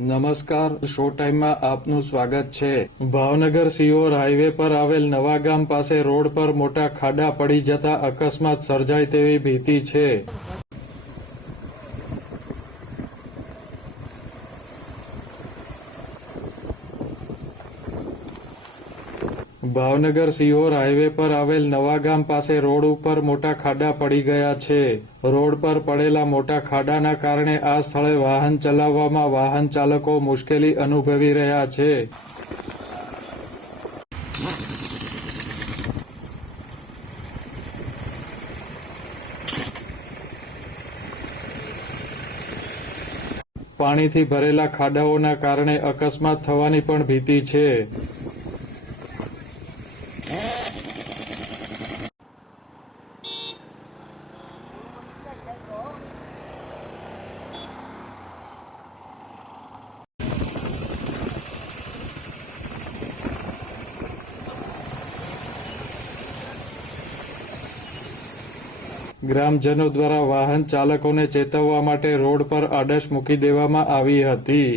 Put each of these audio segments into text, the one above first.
નમસ્કાર, શો ટાઈમમાં આપનું સ્વાગત છે. ભાવનગર સિહોર હાઈવે પર આવેલ નવાગામ પાસે રોડ પર મોટા ખાડા પડી જતા અકસ્માત સર્જાય તેવી ભીતિ છે. ભાવનગર સિહોર હાઈવે પર આવેલ નવાગામ પાસે રોડ ઉપર મોટા ખાડા પડી ગયા છે. રોડ પર પડેલા મોટા ખાડાના કારણે આ સ્થળે વાહન ચલાવવામાં વાહન ચાલકો મુશ્કેલી અનુભવી રહ્યા છે. પાણીથી ભરેલા ખાડાઓના કારણે અકસ્માત થવાની પણ ભીતિ છે. ગ્રામજનો દ્વારા વાહન ચાલકોને ચેતવવા માટે રોડ પર આડશ મૂકી દેવામાં આવી હતી.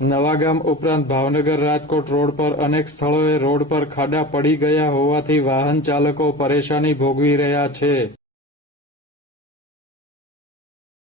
નવાગામ ઉપરાંત ભાવનગર રાજકોટ રોડ પર અનેક સ્થળોએ રોડ પર ખાડા પડી ગયા હોવાથી વાહન ચાલકો પરેશાની ભોગવી રહ્યા છે.